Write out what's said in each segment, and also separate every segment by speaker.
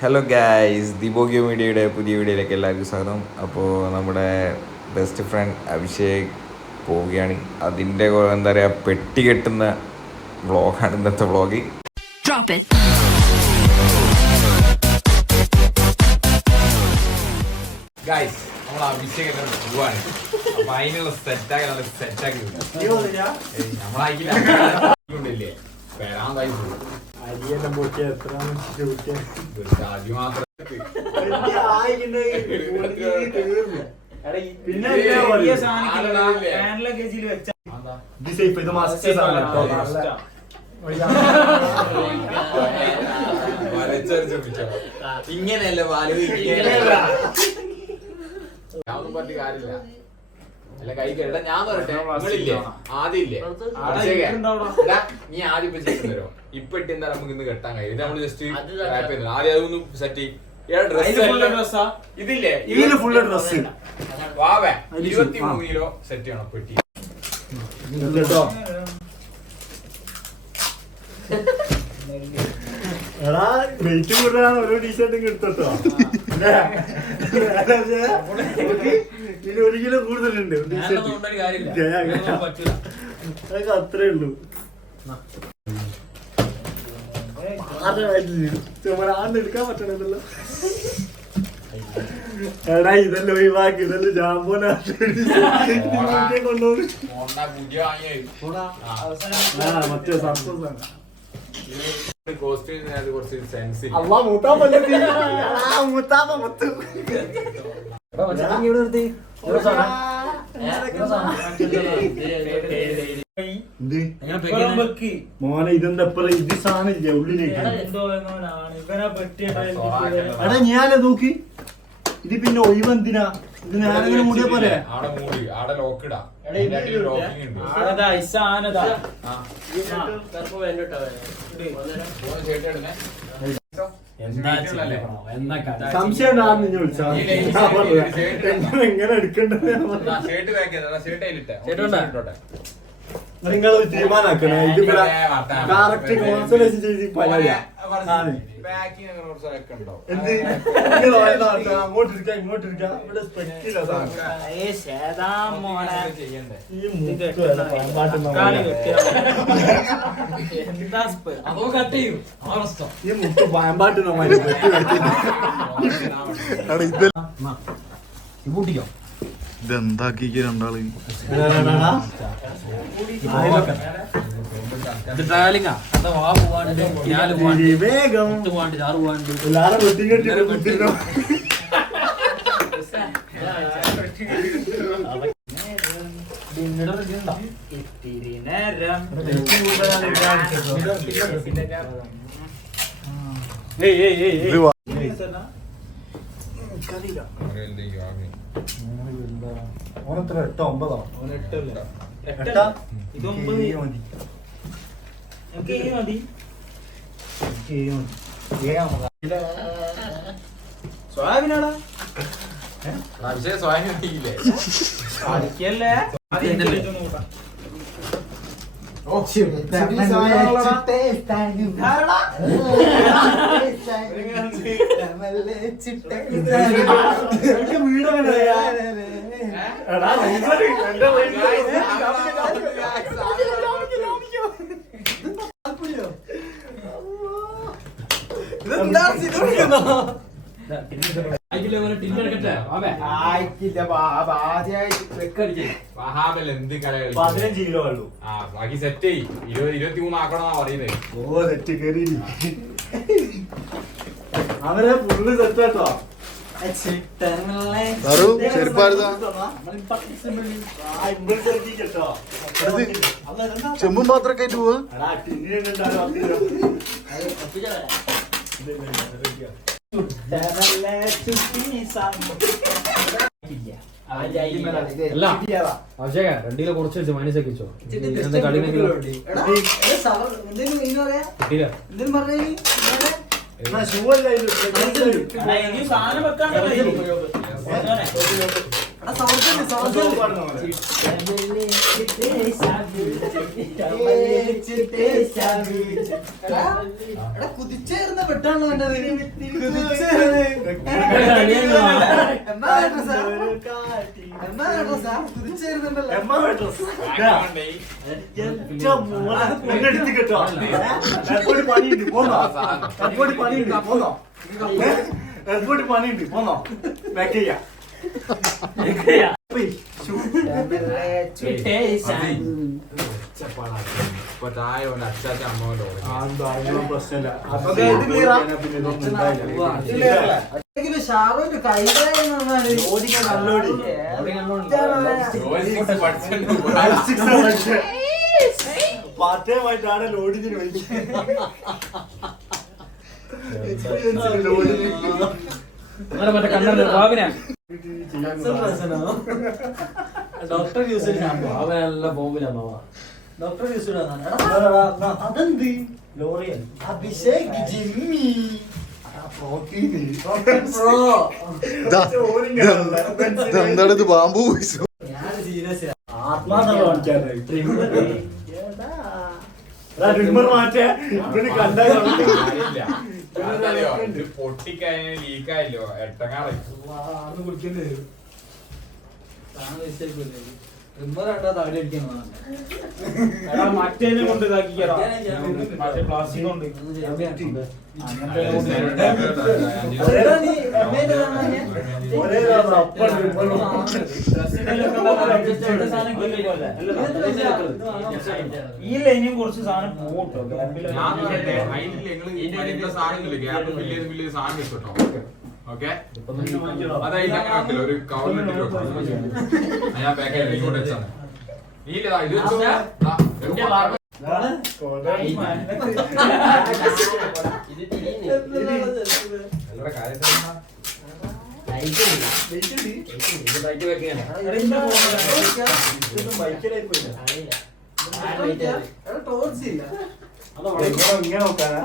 Speaker 1: Hello guys ദിബോഗ്യോ മീഡിയയുടെ പുതിയ വീഡിയോയിലേക്ക് എല്ലാവർക്കും സ്വാഗതം. അപ്പോൾ നമ്മുടെ ബെസ്റ്റ് ഫ്രണ്ട് അഭിഷേക് പോവുകയാണ്. അതിന്റെ എന്താ പറയുക പെട്ടി കെട്ടുന്ന വ്ളോഗാണ് ഇന്നത്തെ വ്ളോഗ്. ഗായ്സ് നമ്മൾ അഭിഷേക് പോവാണ്. അപ്പൊ അതിനുള്ള സെറ്റാക്കി നല്ല സെറ്റാക്കി നമ്മളായിക്കില്ലേ വരാൻ
Speaker 2: അരിയെല്ലാം പൊട്ടിയ എത്ര പിന്നെ
Speaker 1: ഇത്? സാധനത്തിൽ
Speaker 2: ഇത് must സാധനം കേട്ടോ.
Speaker 1: ഇങ്ങനെയല്ല പാൽ ഞാനൊന്നും പറഞ്ഞ കാര്യമില്ല. അല്ല കൈ കേട്ടാ. ഞാൻ പറയട്ടെ നിങ്ങളില്ലേ? ആദ്യം ഇല്ലേ? അഭിഷേകേ, എടാ, നീ ആദ്യം ഇപ്പൊ ചെയ്തു തരോ ഇപ്പൊ എന്താ നമുക്ക് ഇന്ന് കെട്ടാൻ കഴിയും. ഇത് നമ്മൾ ജസ്റ്റ് ആദ്യം അതൊന്ന് സെറ്റ് ഡ്രസ് ഇതില്ലേ?
Speaker 2: ഇതിൽ dress.
Speaker 1: വാവേ ഇരുപത്തി സെറ്റ് ചെയ്യണം പെട്ടി.
Speaker 2: കേട്ടോ. എടാ വെയിറ്റ് കൂടുതലാണ്. ഓരോ ടീഷർട്ടും എടുത്തോ ഇതിൽ ഒരു കിലോ കൂടുതലുണ്ട്. അതൊക്കെ അത്രേ ഉള്ളൂ. എടുക്കാൻ പറ്റണല്ലോ എടാ ഇതെല്ലാം ഒഴിവാക്കി. ഇതെല്ലാം ജാമ്പോന കൊണ്ടുപോകും. മറ്റേ സർപ്രൈസ് മോനെ ഇതെന്താ ഇപ്പറ ഇത് സാധനം ഇല്ലേ ഉള്ളിലേക്ക്. എടാ ഞാനെ നോക്കി? ഇത് പിന്നെ ഒഴിവെന്തിനാ? ഇത് ഞാനെങ്ങനെ മൂടിയ പോലെ
Speaker 1: മൂടി ലോക്ക് ഇടാം ലോക്കിംഗ് ഉണ്ട്. ഷർട്ട് എന്താ
Speaker 2: സംശയം ഞാൻ പറഞ്ഞതാ. എങ്ങനെ എങ്ങനെ എടുക്കണ്ടത് ഞാൻ
Speaker 1: ചെയ്താ? അതിലിട്ടെ
Speaker 3: ഉണ്ടോ?
Speaker 2: നിങ്ങൾ തീരുമാനാക്കണേ ഇത് ഇവിടെ കറക്റ്റ് ചെയ്ത് എന്ത്? നിങ്ങൾ ഇരിക്കാം ഇവിടെ സ്പെക്കില്ല ഈ മുക്ക് ഈ മുക്ക്.
Speaker 4: ഇതെന്താക്കി രണ്ടാൾ?
Speaker 2: ഈ വേഗം. ഏയ് ഏയ്
Speaker 4: ഏയ് ഏയ്.
Speaker 2: ഓനെത്ര എട്ടോ ഒമ്പതോ എട്ടാ
Speaker 3: ഇതൊമ്പത്.
Speaker 2: ഏഴ് മതി
Speaker 3: മതി
Speaker 2: എനിക്ക് ഏഴ് ഏഴാമതാ
Speaker 1: സ്വയം
Speaker 3: കളിക്കല്ലേ
Speaker 1: എന്ത്?
Speaker 2: പതിനഞ്ച് കിലോ ഉള്ളൂ.
Speaker 1: ആ ബാക്കി സെറ്റ് ചെയ്യ്. ഇരുപത് ഇരുപത്തി മൂന്ന് ആക്കണമെന്നാ പറയുന്നത്
Speaker 2: ഓ സെറ്റ് കയറി അവരെ ഫുള്ള് സെറ്റ് കേട്ടോ
Speaker 4: സാറു ചെരുപ്പാരുതാ ചെമ്പും മാത്രം കയറ്റി പോവാ.
Speaker 3: രണ്ടിലെ കുറച്ച് വെച്ച് മൈനസ് വെച്ചോ. ഇന്നത്തെ കളിനെങ്കിലും കിട്ടിയില്ല
Speaker 2: ഷൂ അല്ല
Speaker 3: സാധനം വെക്കാൻ
Speaker 5: കുതിച്ചേർന്ന പെട്ടാണ് വേണ്ടത്
Speaker 2: പണിയുണ്ട്? പോന്നോ. പണിയുണ്ട്? പോന്നോ. എപ്പോഴും പണിയുണ്ട്? പോന്നോ. ബാക്ക് ചെയ്യാം.
Speaker 5: ഷാറൂഖ് കൈകാര്യം
Speaker 2: നല്ലോടി.
Speaker 3: മറ്റേ ഭാവിനെ
Speaker 5: ഡോക്ടർ യൂസ്
Speaker 3: ഭാവനെല്ലാം ബോംബിലാണ്
Speaker 5: ഡോക്ടർ
Speaker 2: അതെന്ത്? ലോറിയൽ
Speaker 5: അഭിഷേക് ജിമ്മി
Speaker 4: ഇതെന്താണ് ഇത് ബാമ്പു
Speaker 2: പോയിസു ട്രിമ്മർ മാറ്റേ. ഇവന് കണ്ടാൽ
Speaker 1: കാര്യമില്ല. അതറിയോ, ഇത് പൊട്ടിക്കഴിഞ്ഞ ലീക്കായല്ലോ എട്ടങ്ങാറ്
Speaker 3: മറ്റേനെ കൊണ്ട് ഇതാക്കിക്കടാ. മറ്റേ പ്ലാസ്റ്റിക് കൊണ്ട്. ഈ ലൈനും കുറച്ച് സാധനം പോട്ടോ
Speaker 1: മറ്റേ സാധനങ്ങളില്ലേ, ഗ്യാപ്പ് വലിയ വലിയ സാധനം വെച്ചോട്ടോ. ഓക്കേ? അതായത് അങ്ങനെ വെക്കില്ല, ഒരു. ആ, ഞാൻ പാക്കേജ് ഇങ്ങോട്ട് വെച്ചാണ്. ഇല്ല? ഇത് വെച്ചോ.
Speaker 2: ഇങ്ങനെ നോക്കാനാ?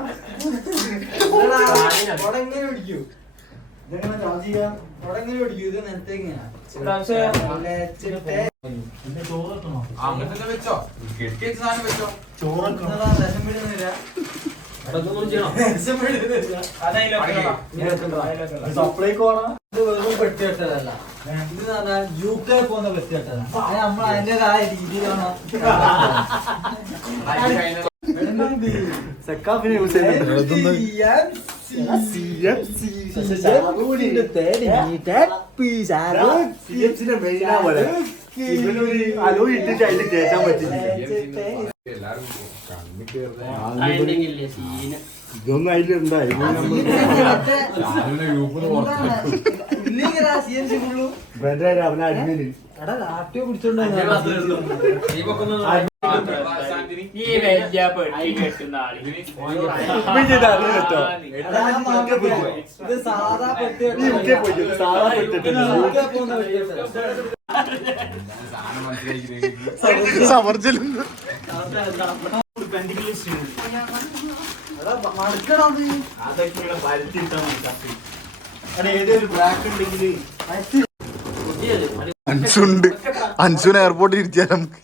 Speaker 5: ഇങ്ങനെ പിടിക്കൂ.
Speaker 2: ഇതെങ്ങനെ ചാർജ് ചെയ്യാ?
Speaker 5: ഉടങ്ങനെ പിടിക്കൂ ഇത് നേരത്തേക്ക്
Speaker 1: ആ,
Speaker 5: ഇത് വെറും പെട്ടിട്ടതല്ല ഇത് പറഞ്ഞാൽ യു കെ പോകുന്ന പെട്ടിട്ടതാണ് നമ്മൾ അതിന്റെതായ രീതിയിലാണ്
Speaker 2: സെക്കാഫിനെ യൂസ് ഇട്ടിട്ട് അതിൽ കേറ്റാൻ പറ്റില്ല ഇതൊന്നും അതിലുണ്ടായി അവനെ അഡ്മിന്
Speaker 5: പെട്ടി
Speaker 4: സമർജലും
Speaker 2: ഉണ്ടെങ്കിൽ
Speaker 4: അൻസുണ്ട്. അൻസുൻ എയർപോർട്ടിൽ ഇരിക്കാൻ നമുക്ക്.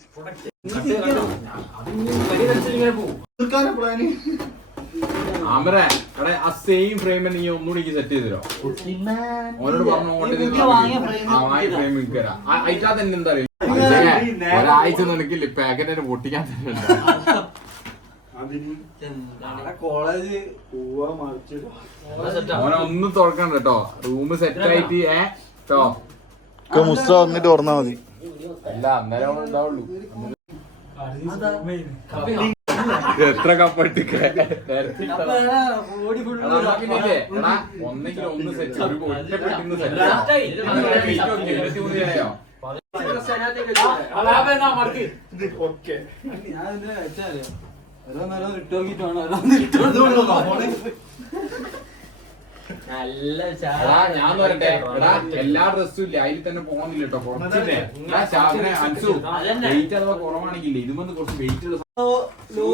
Speaker 1: ആ സെയിം ഫ്രെയിം നീ ഒന്നുകൂടി സെറ്റ് ചെയ്ത് ഓനോട് പറഞ്ഞു
Speaker 5: വാങ്ങിയ
Speaker 1: ഫ്രെയിം എനിക്ക് തരാം. അയച്ചാ തന്നെ എന്താ അറിയോ?
Speaker 2: നേരെ-
Speaker 1: ഒരാഴ്ച നിനക്കില്ല? പാക്കറ്റ് പൊട്ടിക്കാൻ തന്നെ
Speaker 5: കോളേജ്
Speaker 2: പോവാ മറിച്ചിടാ
Speaker 1: ഓനെ ഒന്നും തുറക്കണ്ട കേട്ടോ റൂം സെറ്റ് ആയിട്ട് ഏ
Speaker 4: ഒക്കെ മുസ്ത വന്നിട്ട് ഓർന്നാ മതി.
Speaker 1: അല്ല അന്നേരം അവൻ ഉണ്ടാവുള്ളൂ. എത്ര
Speaker 5: കപ്പട്ടിക്ക്
Speaker 1: ഒന്നെങ്കിൽ ഒന്ന് സെറ്റ് ഒരു ഒറ്റപ്പെട്ടിന്ന് സെറ്റ്
Speaker 2: ഇത് ഓക്കെ.
Speaker 5: ഞാൻ വെച്ചാലോ
Speaker 1: ഞാൻ പറയട്ടെ എടാ എല്ലാ ഡ്രസ്സും ഇല്ല? അതിൽ തന്നെ പോകുന്നില്ല കേട്ടോ കുറച്ചില്ലേ? ചാവിനെ അൻസു വെയിറ്റ് അഥവാ കുറവാണെങ്കിൽ ഇതുമെന്ന് കുറച്ച് വെയിറ്റ് ഉള്ള ഷൂ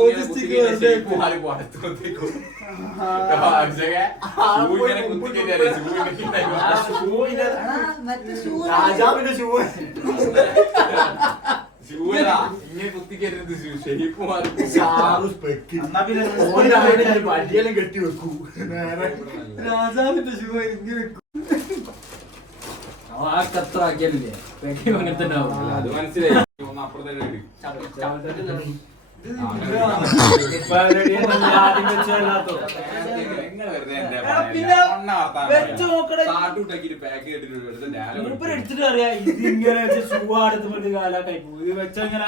Speaker 2: വടിയെല്ലാം കെട്ടി വെക്കൂ. നേരെ
Speaker 5: രാജാവിന്റെ ഷൂ ഇങ്ങനെ
Speaker 3: ആ കത്ര ആക്കിയാലില്ലേ? പെട്ടി അങ്ങനെ തന്നെ ആവും
Speaker 1: അത് മനസ്സിലായി. ഒന്ന് അപ്പുറത്തേക്ക് ഇട്. നിങ്ങൾ വെറുതെ എന്റെ
Speaker 5: എടാ,
Speaker 1: പണിയല്ല.
Speaker 5: പിന്നെ
Speaker 1: ഒണ്ണ വർത്താനം
Speaker 5: വെച്ച്
Speaker 1: പറയാം.
Speaker 5: നോക്കടാ.
Speaker 1: കാട്ടുകുട്ടാക്കിയിട്ട് pack ചെയ്തിട്ട് എടുത്ത് ഡയലോഗ്
Speaker 6: മൂപ്പര് എടുത്തിട്ട് അറിയാം ഇത് ഇങ്ങനെ വെച്ച് അടുത്ത് കാലാക്കായി പോകും ഇത് വെച്ചെങ്ങനെ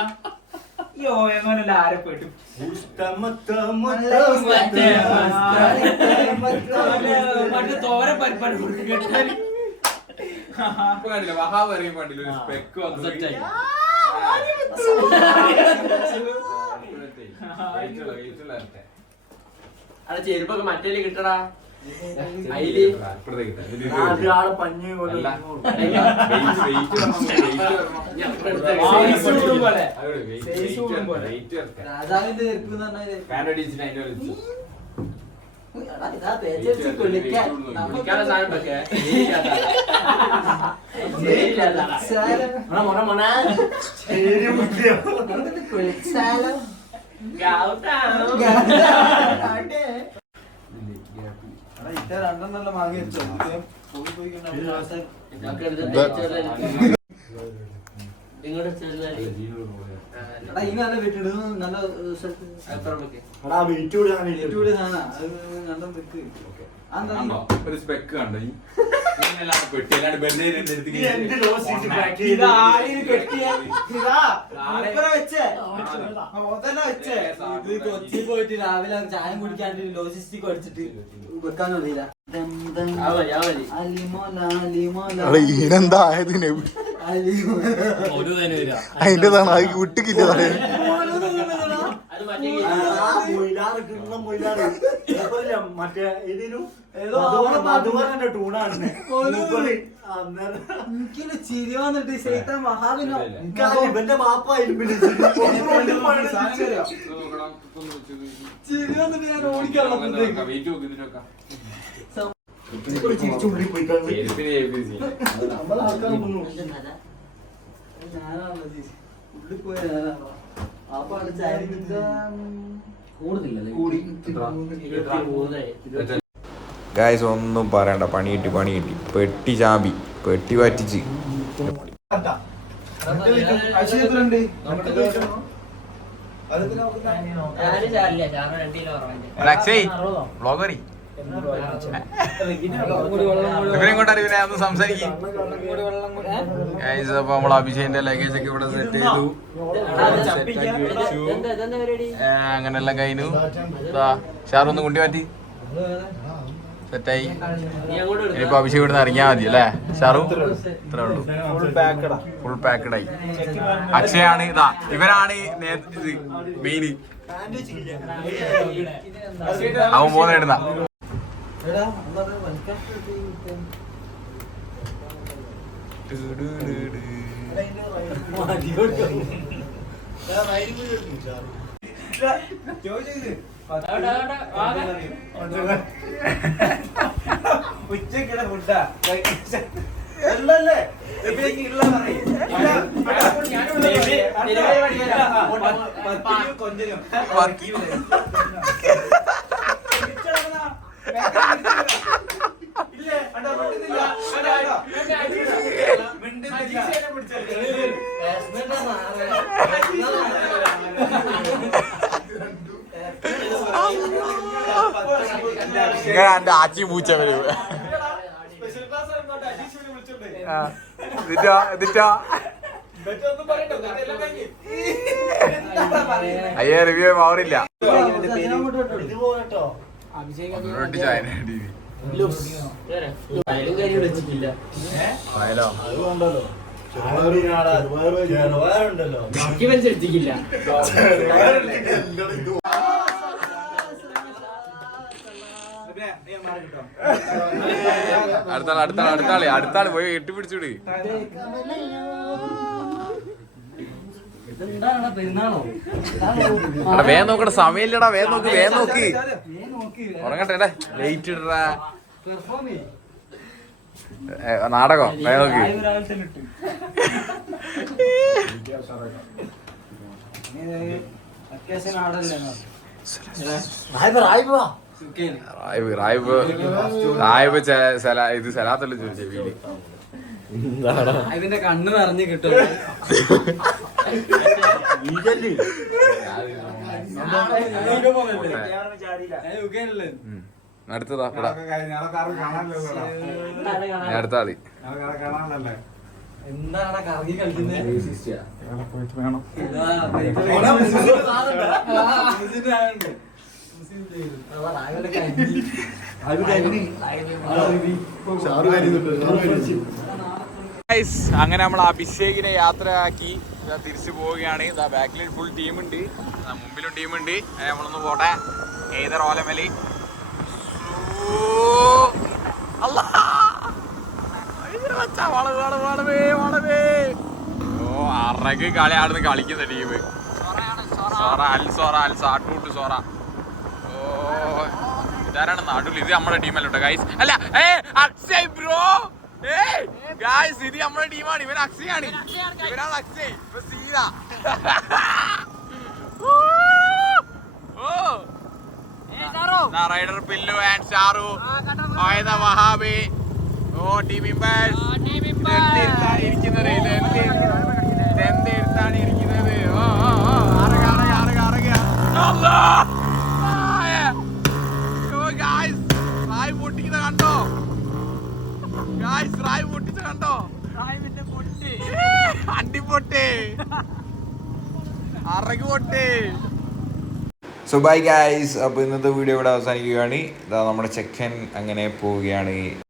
Speaker 6: ഈ ഓയങ്ങനല്ല ആരെ പെട്ടു മറ്റേ തോര പരിപ്പാടി കെട്ടാൻ
Speaker 1: വഹാബ് അറിയാൻ പാടില്ല ഒരു spec
Speaker 7: അവിടെ ചെരുപ്പൊക്കെ മറ്റേ കിട്ടടാ.
Speaker 1: അയിൽ.
Speaker 2: ആളെ പഞ്ഞു
Speaker 6: പോലെ.
Speaker 5: രാജാവിന്റെ ചെരുപ്പ് എന്ന്
Speaker 1: പറഞ്ഞാൽ അതിന്റെ ഉള്ളിൽ വെച്ചു.
Speaker 5: പോയി പോയി. എടാ ഈ നല്ല വെട്ടിട്ട് നല്ല സ്ഥലത്ത്
Speaker 2: വെയിറ്റ്
Speaker 5: കൂടി സാധനം വെക്ക്?
Speaker 1: ഒരു സ്പെക്ക് കണ്ടോ പെട്ടി അല്ലാണ്ട്
Speaker 5: വെച്ചേ. പോയിട്ട് രാവിലെ ചായ കുടിക്കാണ്ട് ലോജിസ്റ്റിക് അടിച്ചിട്ട് വെക്കാൻ
Speaker 7: മതി, ആ മതി.
Speaker 5: അലിമോല അലിമോല
Speaker 4: അവിടെ ഈനെന്താ ആയത് നബി?
Speaker 5: അലിമോല
Speaker 3: ഒരു തന്നെ വരിക
Speaker 4: അതിന്റേതാണ് അത് വിട്ടിക്കില്ലതാണ്
Speaker 7: അത് മറ്റേ
Speaker 2: ആ മൊയിലാറ് കിണ്ണ മൊയിലാറ് മൂപ്പരില്ലേ, മറ്റേ ഇതിനു
Speaker 5: ഏതോ
Speaker 2: മധുവ-
Speaker 5: ആ
Speaker 2: മധുവരന്റെ ടൂണാണ്.
Speaker 5: എനിക്കില്ല ചിരി വന്നിട്ട് മഹാവിനോ
Speaker 2: എനിക്കറിയാം, ഇവന്റെ
Speaker 1: വെച്ചത്.
Speaker 5: ചിരി. വന്നിട്ട് ഞാൻ
Speaker 1: നോക്കാം.
Speaker 2: ചിരിച്ചുള്ളിൽ പോയി
Speaker 5: ചിരി? ഉള്ളിൽ പോയ ഞാനാണോ ആ പാട് ചായ
Speaker 1: ഗായ്സ് ഒന്നും പറയണ്ട. പണി കിട്ടി പണി കിട്ടി. പെട്ടി ചാമ്പി പെട്ടി പറ്റിച്ച്
Speaker 5: അശ്വത്തുണ്ട്
Speaker 7: ഞാനും
Speaker 1: സംസാരിക്കും. അപ്പൊ നമ്മൾ അഭിഷേകിന്റെ ലഗേജ് ഒക്കെ ഇവിടെ സെറ്റ് ചെയ്തു. സെറ്റ് വെച്ചു.
Speaker 7: ഇതെന്താ- ഇതെന്താ പരിപാടി?
Speaker 1: ഏ, അങ്ങനെ എല്ലാം കഴിഞ്ഞു ഒന്ന് കുണ്ടി മാറ്റി. സെറ്റായി
Speaker 7: നീ അങ്ങോട്ട് എടുത്തോ.
Speaker 1: ഇനിയിപ്പോ അഭിഷേക് ഇവിടുന്ന് ഇറങ്ങിയാ മതി അല്ലേ? ഷാറു? ഇത്രേ ഉള്ളൂ. ഫുൾ പാക്കഡായി അക്ഷയാണ് ഇതാ ഇവരാണ് മെയിന് അവൻ പോകുന്ന ഇടുന്ന
Speaker 6: ഉച്ചക്കുള്ള ഫുഡാ
Speaker 5: അല്ലല്ലേ? ഇവർക്ക് ഉള്ള പറയും കൊഞ്ചനും
Speaker 1: ഇങ്ങനെ എന്റെ ആച്ചി പൂച്ച വരും. അയ്യേ റിവ്യൂ മാറില്ല.
Speaker 2: ഇതുപോലെട്ടോ ചെറുപയറുണ്ടല്ലോ.
Speaker 7: വലിച്ചെടുത്തിക്കില്ല.
Speaker 1: അടുത്താൾ അടുത്താൾ അടുത്താളെ അടുത്താൾ പോയി എട്ടി പിടിച്ചൂട് നോക്കട സമയമില്ലടാ വേ നോക്ക് വേഗം നോക്കി. ഉറങ്ങട്ടെ ലേറ്റ് ഇടടാ.
Speaker 5: പെർഫോം
Speaker 1: വേ നോക്കി.
Speaker 5: നാടകം
Speaker 1: റായിബ് റായിബ് റായിബ് ഇത് ചെലാത്തല്ലോ ചോദിച്ചേ വീട്
Speaker 5: അതിന്റെ കണ്ണ് നിറഞ്ഞു കിട്ടും.
Speaker 1: അടുത്തതാ ഇടാ. ഞാൻ അടുത്താ മതി
Speaker 5: എന്താണ് കറങ്ങി കളിക്കുന്നത്
Speaker 1: Guys, അങ്ങനെ നമ്മൾ അഭിഷേകിനെ യാത്രയാക്കി. തിരിച്ചു പോവുകയാണ്. ഇതാ ബാക്കിൽ ഫുൾ ടീമുണ്ട് മുമ്പിലും ടീമുണ്ട് നമ്മളൊന്ന് പോട്ടെ. ഏതർ ഓലമലി. ഓ അറക്ക് കളി കളിക്കുന്ന ടീം സോറ അൽ സോറ അൽ സാട്ടൂട്ട് സോറ. ഓ ഇതാരാണ് നടുവിൽ ഇത് നമ്മുടെ ടീമല്ലോട്ടെ ഗൈസ് അല്ല ഏ അക്ഷയ് ബ്രോ. ഏ ഗൈസ് ഇത് നമ്മുടെ ടീമാണ്. ഇവൻ അക്ഷയാണ്. ഇവനാണ് അക്ഷയ്. ഇവ Sita. Rider Pillu and Sharu. ആയത Wahhabi. ഓ ടീം മെമ്പേഴ്സ് ഇരിക്കുന്നത്. എടുത്താണ് ഇരിക്കുന്നത്. ഓ ഓ ഓ. അറക അറക അറക അറക അല്ലാ ഓ ഗായ്സ് റായ് പൊട്ടിക്കുന്ന കണ്ടോ ഗായ്സ് റായ് പൊട്ടിച്ച കണ്ടോ അണ്ടി പൊട്ടി. സോ ബൈ ഗായ്സ് അപ്പോൾ ഇന്നത്തെ വീഡിയോ ഇവിടെ അവസാനിക്കുകയാണ്. ഇതാ നമ്മുടെ ചെക്കൻ അങ്ങനെ പോവുകയാണ്.